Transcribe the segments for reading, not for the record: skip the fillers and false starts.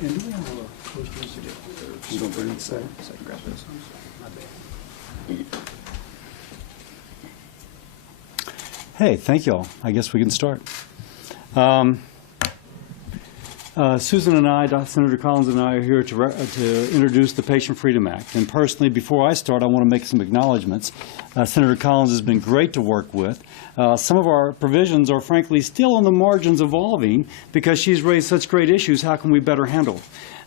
And do we have a posters to get? You don't bring it, so I can grab those. My bad. Hey, thank you all. I guess we can start. Susan and I, Senator Collins and I, are here to introduce the Patient Freedom Act. And personally, before I start, I want to make some acknowledgments. Senator Collins has been great to work with. Some of our provisions are, frankly, still on the margins evolving because she's raised such great issues. How can we better handle?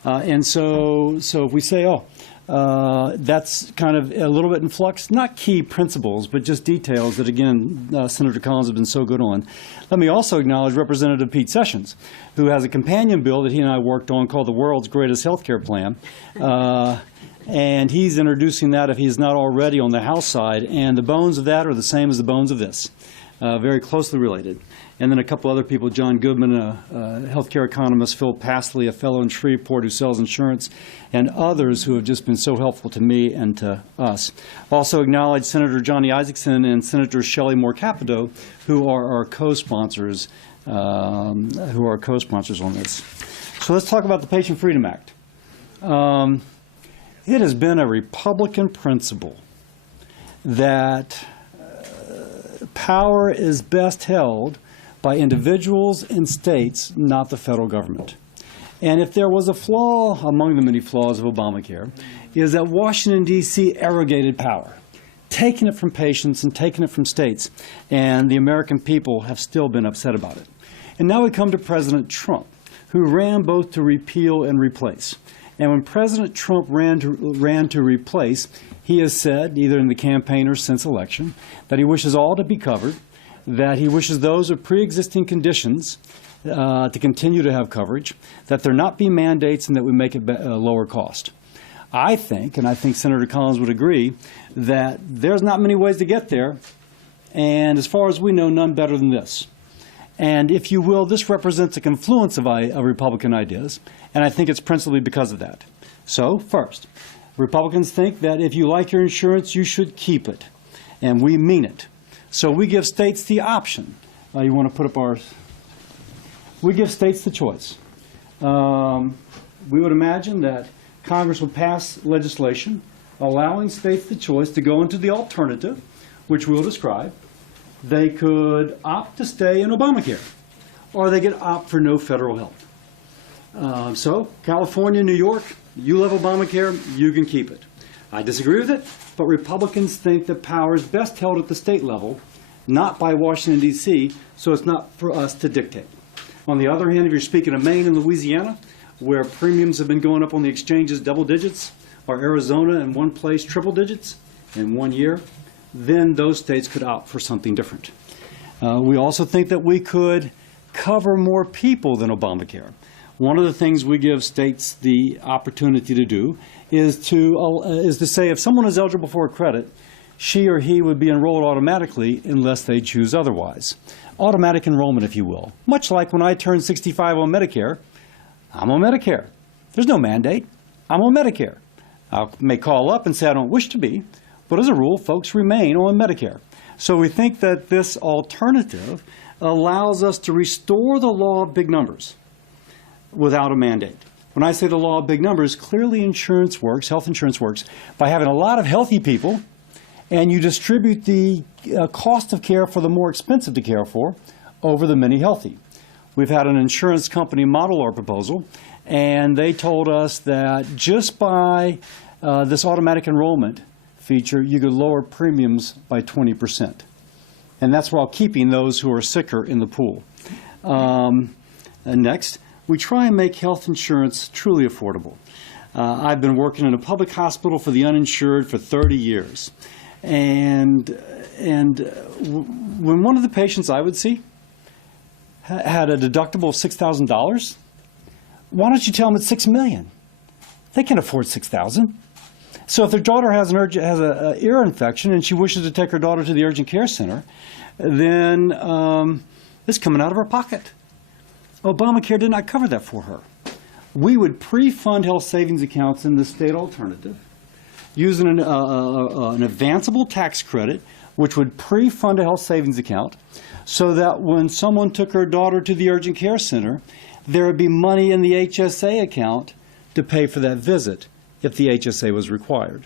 And so if we say, that's kind of a little bit in flux, not key principles, but just details that, again, Senator Collins has been so good on. Let me also acknowledge Representative Pete Sessions, who has a companion bill that he and I worked on called the World's Greatest Healthcare Plan. And he's introducing that, if he's not already, on the House side. And the bones of that are the same as the bones of this, very closely related. And then a couple other people, John Goodman, a healthcare economist, Phil Passley, a fellow in Shreveport who sells insurance, and others who have just been so helpful to me and to us. Also acknowledge Senator Johnny Isakson and Senator Shelley Moore Capito, who are our co-sponsors, on this. So let's talk about the Patient Freedom Act. It has been a Republican principle that power is best held by individuals and states, not the federal government. And if there was a flaw among the many flaws of Obamacare, is that Washington, D.C. arrogated power, taking it from patients and taking it from states. And the American people have still been upset about it. And now we come to President Trump, who ran both to repeal and replace. And when President Trump ran to replace, he has said, either in the campaign or since election, that he wishes all to be covered, that he wishes those with pre-existing conditions to continue to have coverage, that there not be mandates, and that we make it lower cost. I think, and I think Senator Collins would agree, that there's not many ways to get there, and as far as we know, none better than this. And if you will, this represents a confluence of Republican ideas, and I think it's principally because of that. So, first, Republicans think that if you like your insurance, you should keep it, and we mean it. So we give states the option. You want to put up ours? We give states the choice. We would imagine that Congress would pass legislation allowing states the choice to go into the alternative, which we'll describe. They could opt to stay in Obamacare, or they could opt for no federal help. So California, New York, you love Obamacare, you can keep it. I disagree with it, but Republicans think that power is best held at the state level, not by Washington, D.C., so it's not for us to dictate. On the other hand, if you're speaking of Maine and Louisiana, where premiums have been going up on the exchanges double digits, or Arizona in one place triple digits in 1 year, then those states could opt for something different. We also think that we could cover more people than Obamacare. One of the things we give states the opportunity to do is to say if someone is eligible for a credit, she or he would be enrolled automatically unless they choose otherwise. Automatic enrollment, if you will. Much like when I turned 65 on Medicare, I'm on Medicare. There's no mandate. I'm on Medicare. I may call up and say I don't wish to be, but as a rule, folks remain on Medicare. So we think that this alternative allows us to restore the law of big numbers without a mandate. When I say the law of big numbers, clearly insurance works, health insurance works, by having a lot of healthy people, and you distribute the cost of care for the more expensive to care for over the many healthy. We've had an insurance company model our proposal, and they told us that just by this automatic enrollment feature, you could lower premiums by 20%. And that's while keeping those who are sicker in the pool. And next, we try and make health insurance truly affordable. I've been working in a public hospital for the uninsured for 30 years. And when one of the patients I would see had a deductible of $6,000, why don't you tell them it's $6 million? They can afford $6,000. So if their daughter has an ear infection and she wishes to take her daughter to the urgent care center, then it's coming out of her pocket. Obamacare did not cover that for her. We would pre-fund health savings accounts in the state alternative using an advanceable tax credit, which would pre-fund a health savings account, so that when someone took her daughter to the urgent care center, there would be money in the HSA account to pay for that visit if the HSA was required.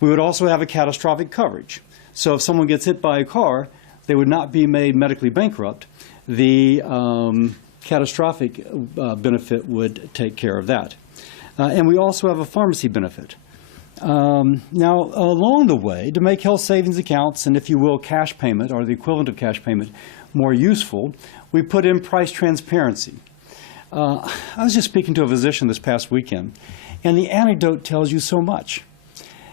We would also have a catastrophic coverage. So if someone gets hit by a car, they would not be made medically bankrupt. The catastrophic benefit would take care of that. And we also have a pharmacy benefit. Now, along the way, to make health savings accounts and, if you will, cash payment, or the equivalent of cash payment, more useful, we put in price transparency. I was just speaking to a physician this past weekend, and the anecdote tells you so much.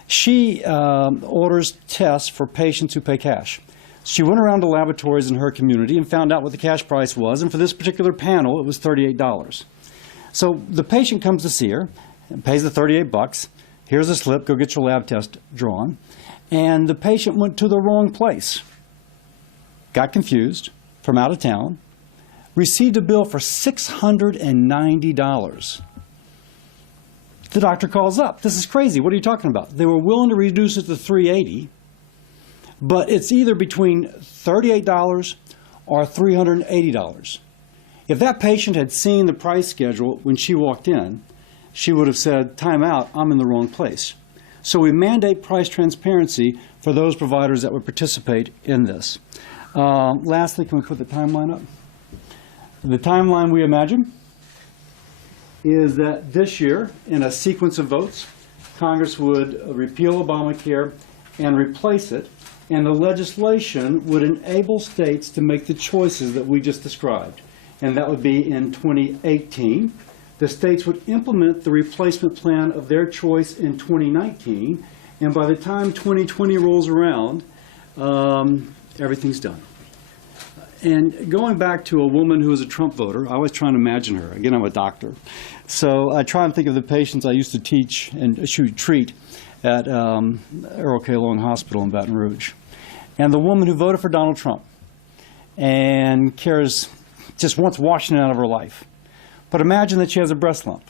She orders tests for patients who pay cash. She went around to laboratories in her community and found out what the cash price was, and for this particular panel, it was $38. So the patient comes to see her, and pays the $38. Here's a slip, go get your lab test drawn. And the patient went to the wrong place, got confused, from out of town, received a bill for $690. The doctor calls up. This is crazy. What are you talking about? They were willing to reduce it to $380, but it's either between $38 or $380. If that patient had seen the price schedule when she walked in, she would have said, time out, I'm in the wrong place. So we mandate price transparency for those providers that would participate in this. Lastly, can we put the timeline up? The timeline we imagine is that this year, in a sequence of votes, Congress would repeal Obamacare and replace it, and the legislation would enable states to make the choices that we just described. And that would be in 2018. The states would implement the replacement plan of their choice in 2019, and by the time 2020 rolls around, everything's done. And going back to a woman who was a Trump voter, I always try and imagine her. Again, I'm a doctor. So I try and think of the patients I used to teach and treat at Earl K. Long Hospital in Baton Rouge. And the woman who voted for Donald Trump and just wants Washington out of her life. But imagine that she has a breast lump.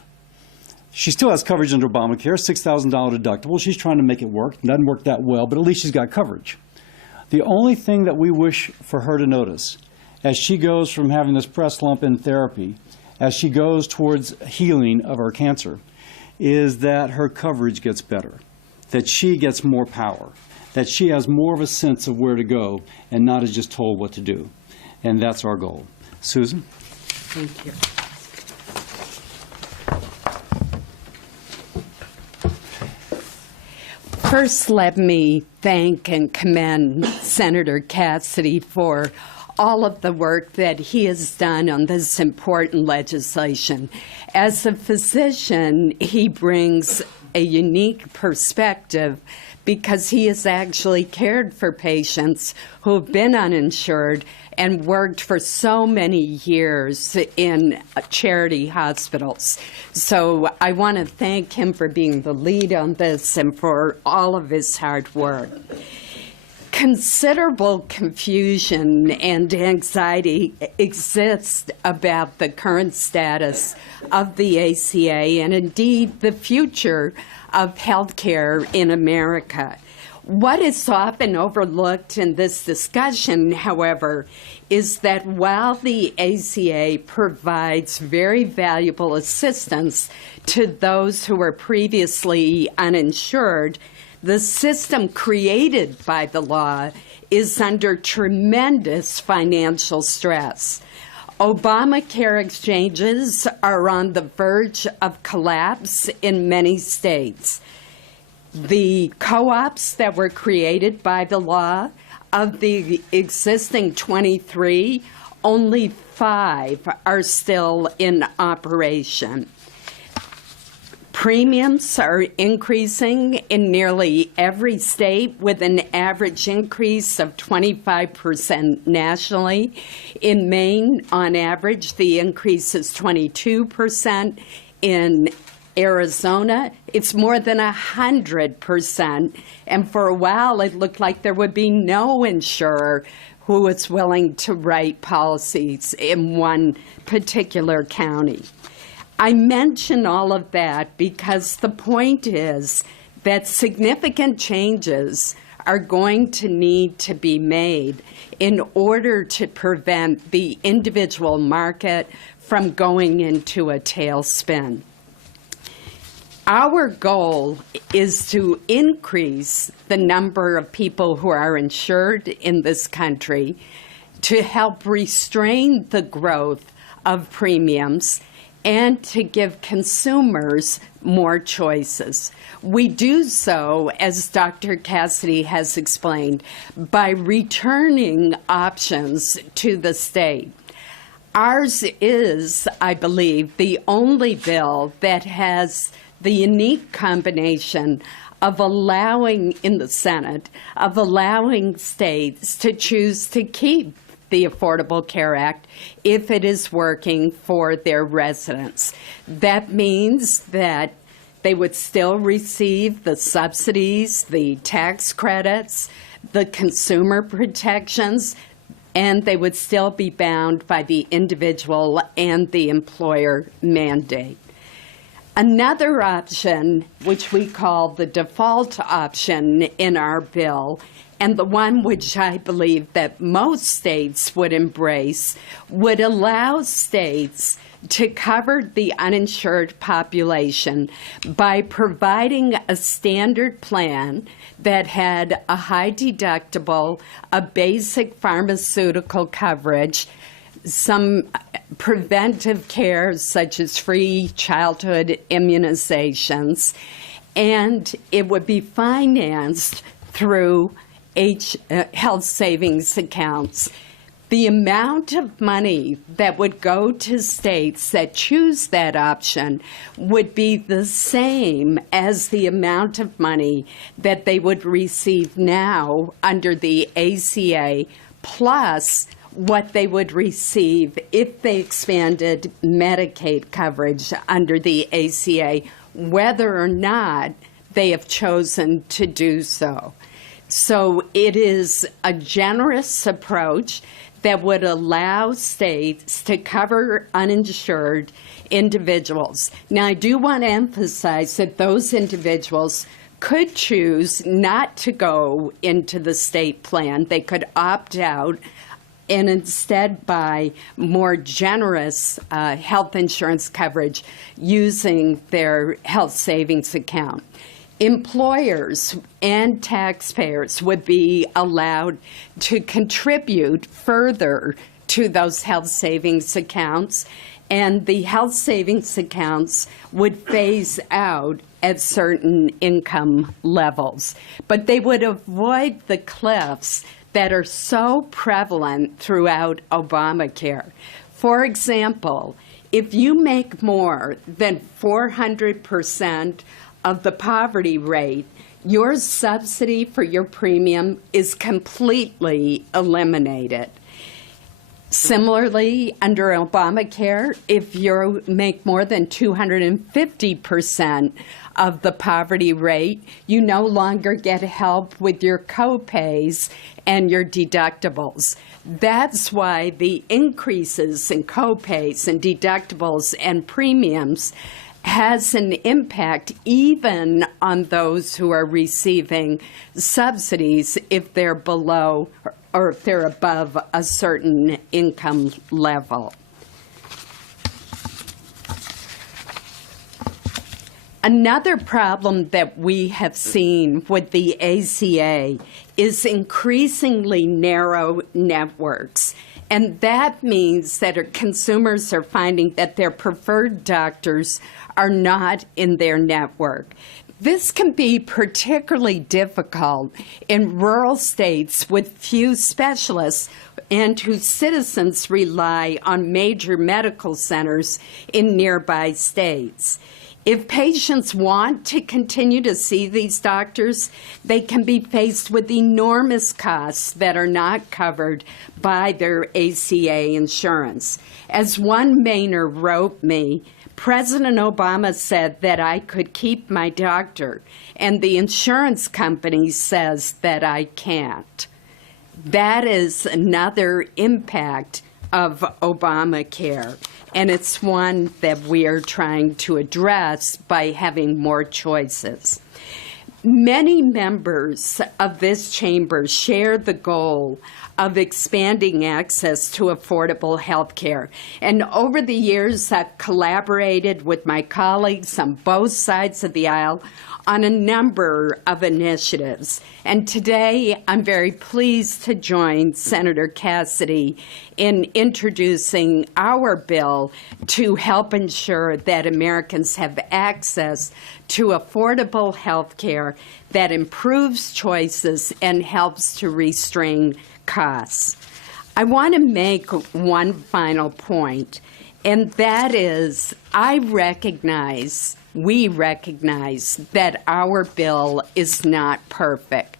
She still has coverage under Obamacare, $6,000 deductible. She's trying to make it work. It doesn't work that well, but at least she's got coverage. The only thing that we wish for her to notice as she goes from having this breast lump in therapy, as she goes towards healing of her cancer, is that her coverage gets better, that she gets more power, that she has more of a sense of where to go and not is just told what to do. And that's our goal. Susan? Thank you. First, let me thank and commend Senator Cassidy for all of the work that he has done on this important legislation. As a physician, he brings a unique perspective because he has actually cared for patients who have been uninsured and worked for so many years in charity hospitals. So I want to thank him for being the lead on this and for all of his hard work. Considerable confusion and anxiety exists about the current status of the ACA and indeed the future of healthcare in America. What is often overlooked in this discussion, however, is that while the ACA provides very valuable assistance to those who were previously uninsured, the system created by the law is under tremendous financial stress. Obamacare exchanges are on the verge of collapse in many states. The co-ops that were created by the law, of the existing 23, only 5 are still in operation. Premiums are increasing in nearly every state with an average increase of 25% nationally. In Maine, on average, the increase is 22%. In Arizona, it's more than 100%. And for a while, it looked like there would be no insurer who was willing to write policies in one particular county. I mention all of that because the point is that significant changes are going to need to be made in order to prevent the individual market from going into a tailspin. Our goal is to increase the number of people who are insured in this country to help restrain the growth of premiums and to give consumers more choices. We do so, as Dr. Cassidy has explained, by returning options to the state. Ours is, I believe, the only bill that has the unique combination of allowing, in the Senate, of allowing states to choose to keep the Affordable Care Act if it is working for their residents. That means that they would still receive the subsidies, the tax credits, the consumer protections, and they would still be bound by the individual and the employer mandate. Another option, which we call the default option in our bill, and the one which I believe that most states would embrace, would allow states to cover the uninsured population by providing a standard plan that had a high deductible, a basic pharmaceutical coverage, some preventive care such as free childhood immunizations, and it would be financed through health savings accounts. The amount of money that would go to states that choose that option would be the same as the amount of money that they would receive now under the ACA, plus what they would receive if they expanded Medicaid coverage under the ACA, whether or not they have chosen to do so. So it is a generous approach that would allow states to cover uninsured individuals. Now, I do want to emphasize that those individuals could choose not to go into the state plan. They could opt out and instead buy more generous health insurance coverage using their health savings account. Employers and taxpayers would be allowed to contribute further to those health savings accounts, and the health savings accounts would phase out at certain income levels. But they would avoid the cliffs that are so prevalent throughout Obamacare. For example, if you make more than 400% of the poverty rate, your subsidy for your premium is completely eliminated. Similarly, under Obamacare, if you make more than 250% of the poverty rate, you no longer get help with your co-pays and your deductibles. That's why the increases in co-pays and deductibles and premiums has an impact even on those who are receiving subsidies if they're below or if they're above a certain income level. Another problem that we have seen with the ACA is increasingly narrow networks. And that means that our consumers are finding that their preferred doctors are not in their network. This can be particularly difficult in rural states with few specialists and whose citizens rely on major medical centers in nearby states. If patients want to continue to see these doctors, they can be faced with enormous costs that are not covered by their ACA insurance. As one Mainer wrote me, President Obama said that I could keep my doctor, and the insurance company says that I can't. That is another impact of Obamacare, and it's one that we are trying to address by having more choices. Many members of this chamber share the goal of expanding access to affordable health care. And over the years, I've collaborated with my colleagues on both sides of the aisle on a number of initiatives. And today, I'm very pleased to join Senator Cassidy in introducing our bill to help ensure that Americans have access to affordable health care that improves choices and helps to restrain costs. I want to make one final point, and that is we recognize that our bill is not perfect.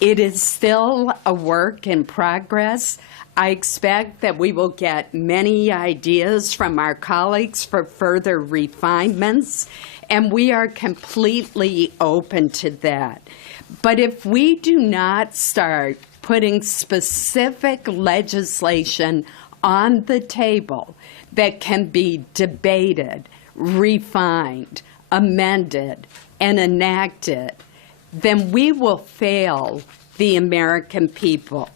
It is still a work in progress. I expect that we will get many ideas from our colleagues for further refinements, and we are completely open to that. But if we do not start putting specific legislation on the table that can be debated, refined, amended, and enacted, then we will fail the American people.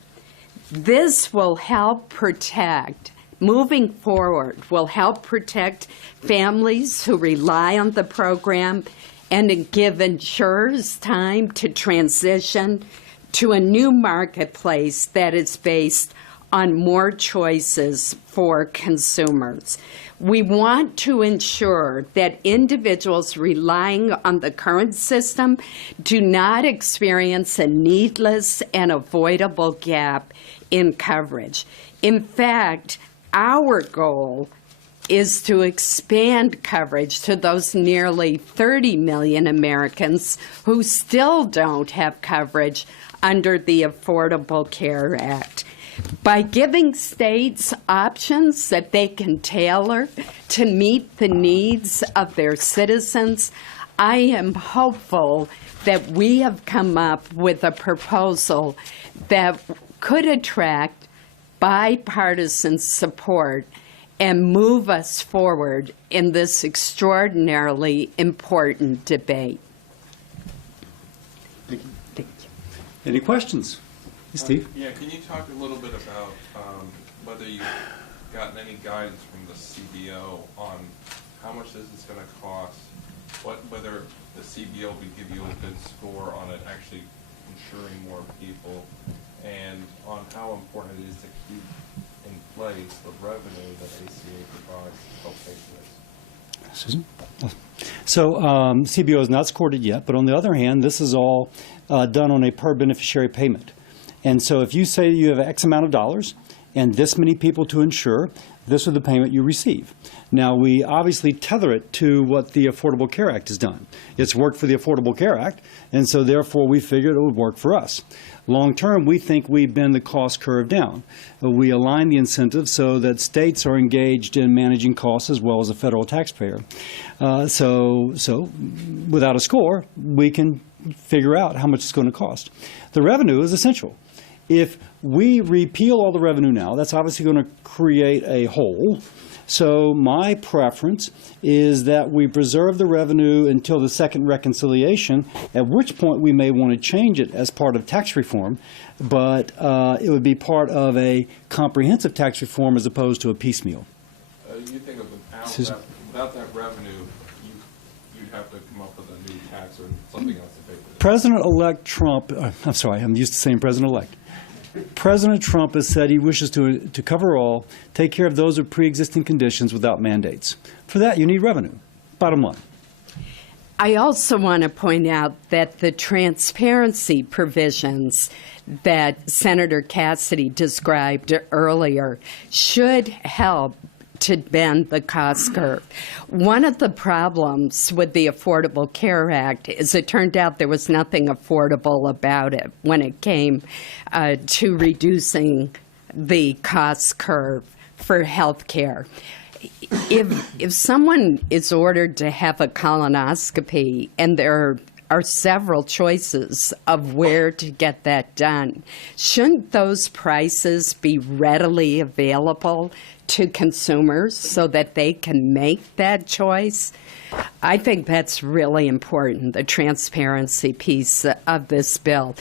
This will help protect, moving forward, will help protect families who rely on the program and give insurers time to transition to a new marketplace that is based on more choices for consumers. We want to ensure that individuals relying on the current system do not experience a needless and avoidable gap in coverage. In fact, our goal is to expand coverage to those nearly 30 million Americans who still don't have coverage under the Affordable Care Act. By giving states options that they can tailor to meet the needs of their citizens, I am hopeful that we have come up with a proposal that could attract bipartisan support and move us forward in this extraordinarily important debate. Thank you. Thank you. Any questions? Steve? Yeah, can you talk a little bit about whether you've gotten any guidance from the CBO on how much this is going to cost, whether the CBO would give you a good score on it actually insuring more people, and on how important it is to keep in place the revenue that ACA provides to help pay for this? Susan? So CBO has not scored it yet, but on the other hand, this is all done on a per beneficiary payment. And so if you say you have X amount of dollars and this many people to insure, this is the payment you receive. Now, we obviously tether it to what the Affordable Care Act has done. It's worked for the Affordable Care Act, and so therefore we figured it would work for us. Long term, we think we bend the cost curve down. We align the incentives so that states are engaged in managing costs as well as the federal taxpayer. So without a score, we can figure out how much it's going to cost. The revenue is essential. If we repeal all the revenue now, that's obviously going to create a hole. So my preference is that we preserve the revenue until the second reconciliation, at which point we may want to change it as part of tax reform, but it would be part of a comprehensive tax reform as opposed to a piecemeal. You think without that revenue, you'd have to come up with a new tax or something else to pay for this? President-elect Trump, I'm sorry, I'm used to saying President-elect. President Trump has said he wishes to cover all, take care of those with pre-existing conditions without mandates. For that, you need revenue, bottom line. I also want to point out that the transparency provisions that Senator Cassidy described earlier should help to bend the cost curve. One of the problems with the Affordable Care Act is it turned out there was nothing affordable about it when it came to reducing the cost curve for health care. If someone is ordered to have a colonoscopy and there are several choices of where to get that done, shouldn't those prices be readily available to consumers so that they can make that choice. I think that's really important, the transparency piece of this bill.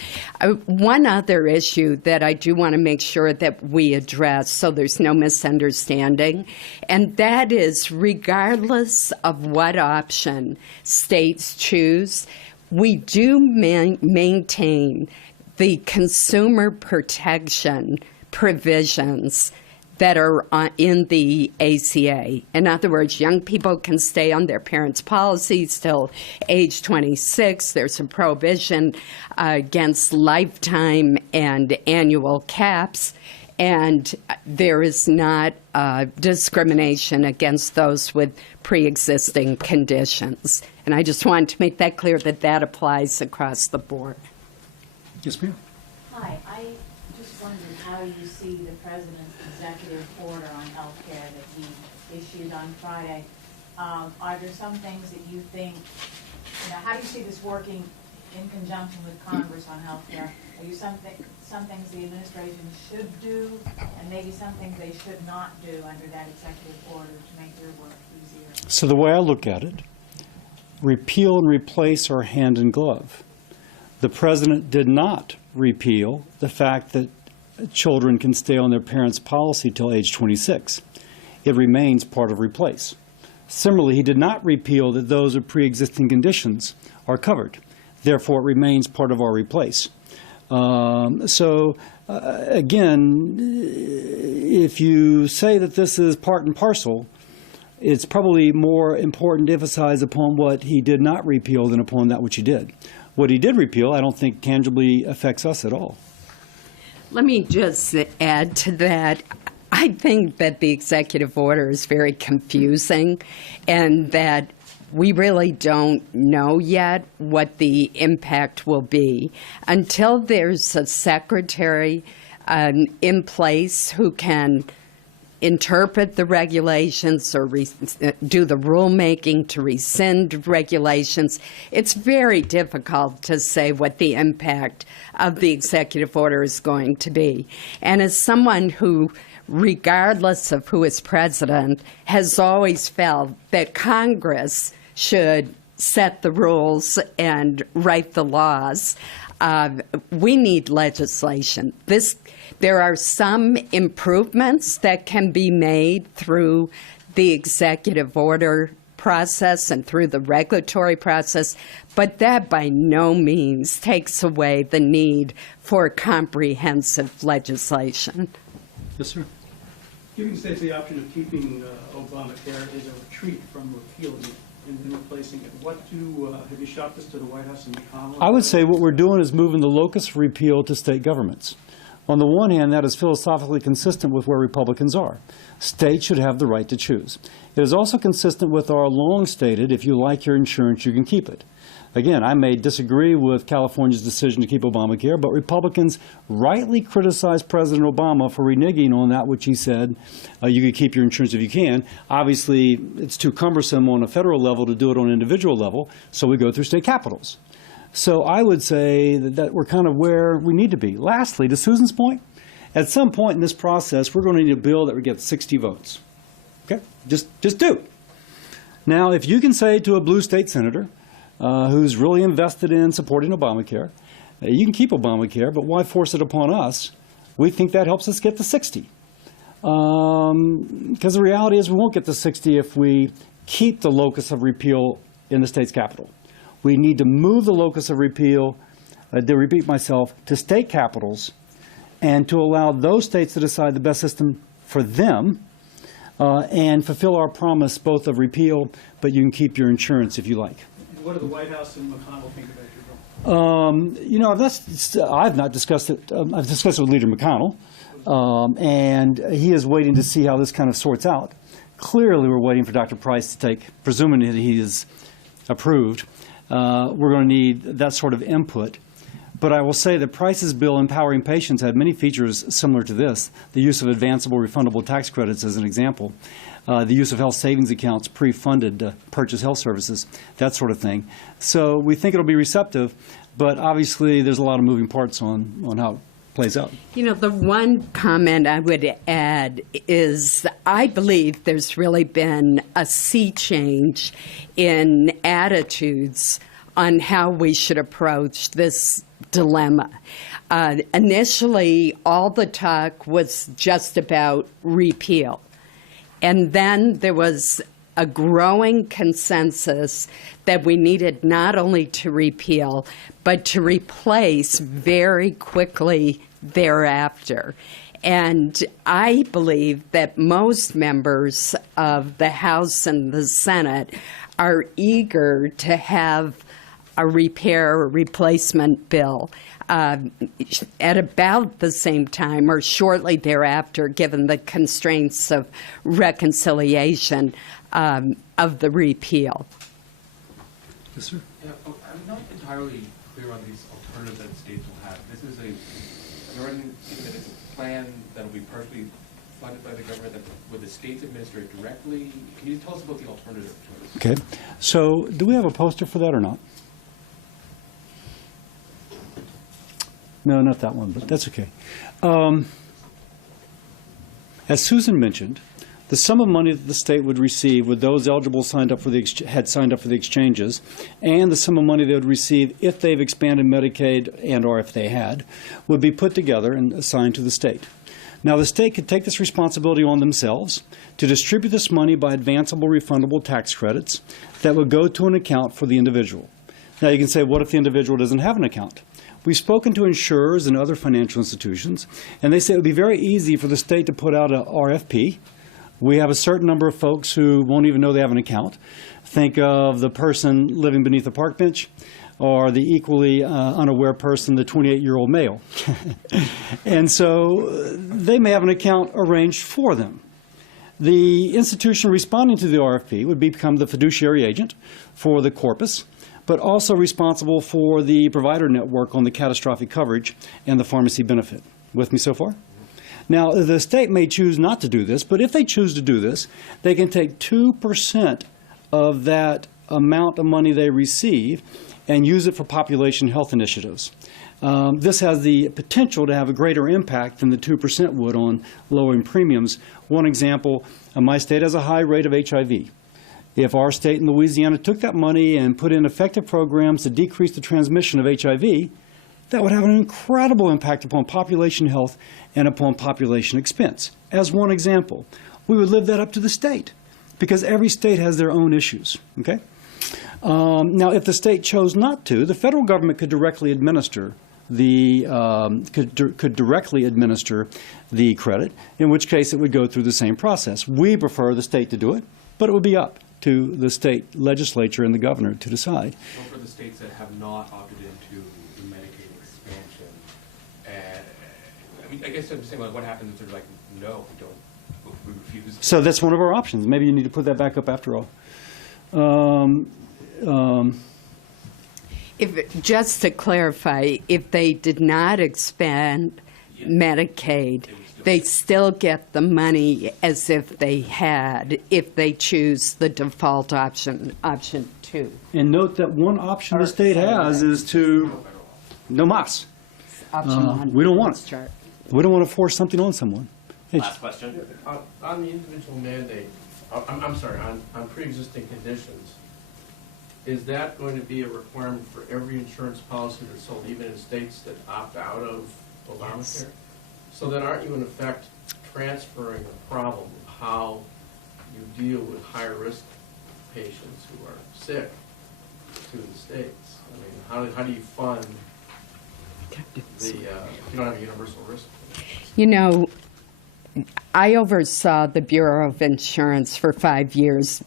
One other issue that I do want to make sure that we address so there's no misunderstanding, and that is regardless of what option states choose, we do maintain the consumer protection provisions that are in the ACA. In other words, young people can stay on their parents' policies till age 26. There's a prohibition against lifetime and annual caps, and there is not discrimination against those with pre-existing conditions. And I just wanted to make that clear that that applies across the board. Yes, ma'am. Hi, I just wondered how you see the president's executive order on health care that he issued on Friday. Are there some things that you think, how do you see this working in conjunction with Congress on health care? Are you some things the administration should do, and maybe some things they should not do under that executive order to make their work easier? So the way I look at it, repeal and replace are hand in glove. The president did not repeal the fact that children can stay on their parents' policy till age 26. It remains part of replace. Similarly, he did not repeal that those with pre-existing conditions are covered. Therefore, it remains part of our replace. Again, if you say that this is part and parcel, it's probably more important to emphasize upon what he did not repeal than upon that which he did. What he did repeal, I don't think tangibly affects us at all. Let me just add to that. I think that the executive order is very confusing, and that we really don't know yet what the impact will be until there's a secretary in place who can interpret the regulations or do the rulemaking to rescind regulations. It's very difficult to say what the impact of the executive order is going to be. And as someone who, regardless of who is president, has always felt that Congress should set the rules and write the laws, we need legislation. There are some improvements that can be made through the executive order process and through the regulatory process, but that by no means takes away the need for comprehensive legislation. Yes, sir. Giving states the option of keeping Obamacare is a retreat from repealing it and then replacing it. Have you shot this to the White House and McConnell? I would say what we're doing is moving the locus of repeal to state governments. On the one hand, that is philosophically consistent with where Republicans are. States should have the right to choose. It is also consistent with our long-stated, if you like your insurance, you can keep it. Again, I may disagree with California's decision to keep Obamacare, but Republicans rightly criticize President Obama for reneging on that which he said, you can keep your insurance if you can. Obviously, it's too cumbersome on a federal level to do it on an individual level, so we go through state capitals. So I would say that we're kind of where we need to be. Lastly, to Susan's point, at some point in this process, we're going to need a bill that would get 60 votes. Okay? Just do. Now, if you can say to a blue state senator who's really invested in supporting Obamacare, you can keep Obamacare, but why force it upon us? We think that helps us get to 60. Because the reality is we won't get to 60 if we keep the locus of repeal in the state's capital. We need to move the locus of repeal, to repeat myself, to state capitals and to allow those states to decide the best system for them and fulfill our promise both of repeal, but you can keep your insurance if you like. And what do the White House and McConnell think about your bill? I've not discussed it. I've discussed it with Leader McConnell, and he is waiting to see how this kind of sorts out. Clearly, we're waiting for Dr. Price to take, presuming that he is approved. We're going to need that sort of input. But I will say that Price's bill empowering patients had many features similar to this. The use of advanceable refundable tax credits as an example. The use of health savings accounts pre-funded to purchase health services, that sort of thing. So we think it'll be receptive, but obviously there's a lot of moving parts on how it plays out. You know, the one comment I would add is I believe there's really been a sea change in attitudes on how we should approach this dilemma. Initially, all the talk was just about repeal. And then there was a growing consensus that we needed not only to repeal, but to replace very quickly thereafter. And I believe that most members of the House and the Senate are eager to have a repair or replacement bill at about the same time or shortly thereafter, given the constraints of reconciliation of the repeal. Yes, sir. Yeah, I'm not entirely clear on these alternatives that states will have. This is I'm already thinking that it's a plan that will be partially funded by the government, that would the states administer it directly? Can you tell us about the alternative choice? Okay. So do we have a poster for that or not? No, not that one, but that's okay. As Susan mentioned, the sum of money that the state would receive with those eligible had signed up for the exchanges, and the sum of money they would receive if they've expanded Medicaid and or if they had, would be put together and assigned to the state. Now, the state could take this responsibility on themselves to distribute this money by advanceable refundable tax credits that would go to an account for the individual. Now, you can say, what if the individual doesn't have an account? We've spoken to insurers and other financial institutions, and they say it would be very easy for the state to put out a RFP. We have a certain number of folks who won't even know they have an account. Think of the person living beneath a park bench, or the equally unaware person, the 28-year-old male. And so they may have an account arranged for them. The institution responding to the RFP would become the fiduciary agent for the corpus, but also responsible for the provider network on the catastrophic coverage and the pharmacy benefit. With me so far? Now, the state may choose not to do this, but if they choose to do this, they can take 2% of that amount of money they receive and use it for population health initiatives. This has the potential to have a greater impact than the 2% would on lowering premiums. One example, my state has a high rate of HIV. If our state in Louisiana took that money and put in effective programs to decrease the transmission of HIV, that would have an incredible impact upon population health and upon population expense. As one example, we would live that up to the state because every state has their own issues. Okay? Now, if the state chose not to, the federal government could directly administer the credit, in which case it would go through the same process. We prefer the state to do it, but it would be up to the state legislature and the governor to decide. So for the states that have not opted into the Medicaid expansion, I mean, I guess I'm saying, like, what happens if they're like, no, we refuse? So that's one of our options. Maybe you need to put that back up after all. Just to clarify, if they did not expand Medicaid, they still get the money as if they had, if they choose the default option, option 2. And note that one option the state has is to no mas. Option 1. We don't want it. Chart. We don't want to force something on someone. Hey, Last question. On the individual mandate, I'm sorry, on pre-existing conditions, is that going to be a requirement for every insurance policy that's sold, even in states that opt out of Obamacare? Yes. So then aren't you in effect transferring the problem of how you deal with high-risk patients who are sick to the states? I mean, how do you fund if you don't have a universal risk? You know, I oversaw the Bureau of Insurance for 5 years,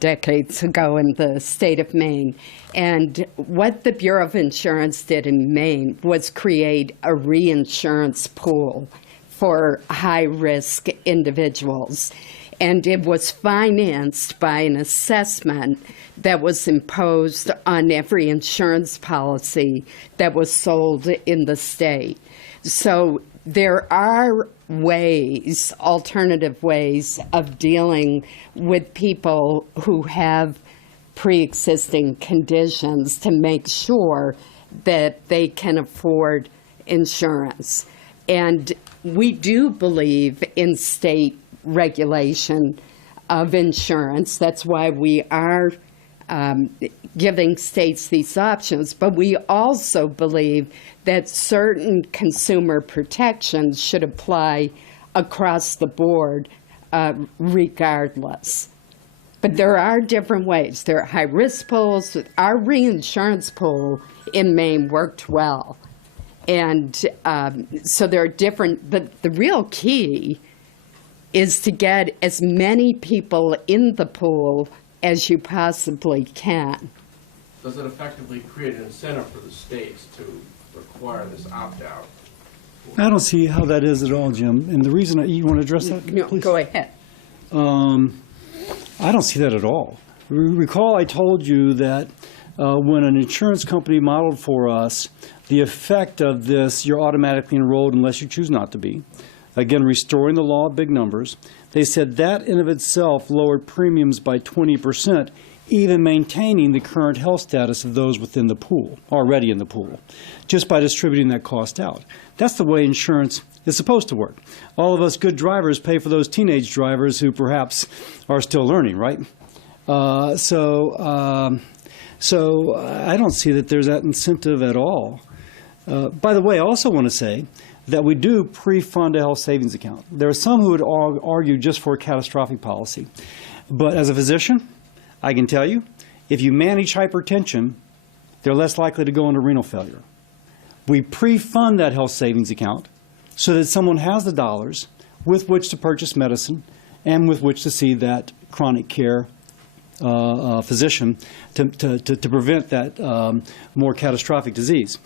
decades ago in the state of Maine. And what the Bureau of Insurance did in Maine was create a reinsurance pool for high-risk individuals. And it was financed by an assessment that was imposed on every insurance policy that was sold in the state. So there are ways, alternative ways of dealing with people who have pre-existing conditions to make sure that they can afford insurance. And we do believe in state regulation of insurance. That's why we are giving states these options. But we also believe that certain consumer protections should apply across the board regardless. But there are different ways. There are high-risk pools. Our reinsurance pool in Maine worked well. And so there are different, but the real key is to get as many people in the pool as you possibly can. Does it effectively create an incentive for the states to require this opt-out? I don't see how that is at all, Jim. And the reason, you want to address that, No, please? go ahead. I don't see that at all. Recall I told you that when an insurance company modeled for us the effect of this, you're automatically enrolled unless you choose not to be. Again, restoring the law of big numbers. They said that in of itself lowered premiums by 20%, even maintaining the current health status of those within the pool, already in the pool, just by distributing that cost out. That's the way insurance is supposed to work. All of us good drivers pay for those teenage drivers who perhaps are still learning, right? So I don't see that there's that incentive at all. By the way, I also want to say that we do pre-fund a health savings account. There are some who would argue just for a catastrophic policy. But as a physician, I can tell you, if you manage hypertension, they're less likely to go into renal failure. We pre-fund that health savings account so that someone has the dollars with which to purchase medicine and with which to see that chronic care physician to prevent that more catastrophic disease.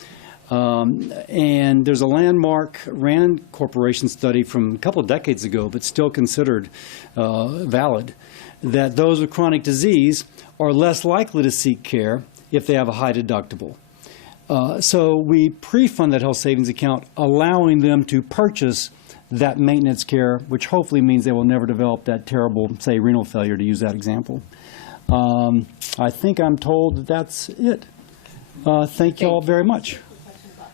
And there's a landmark RAND Corporation study from a couple of decades ago, but still considered valid, that those with chronic disease are less likely to seek care if they have a high deductible. So we pre-fund that health savings account, allowing them to purchase that maintenance care, which hopefully means they will never develop that terrible, say, renal failure, to use that example. I think I'm told that that's it. Thank you all very much.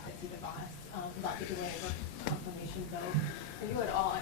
Question about Betsy DeVos, about the delay of a confirmation vote. Are you at all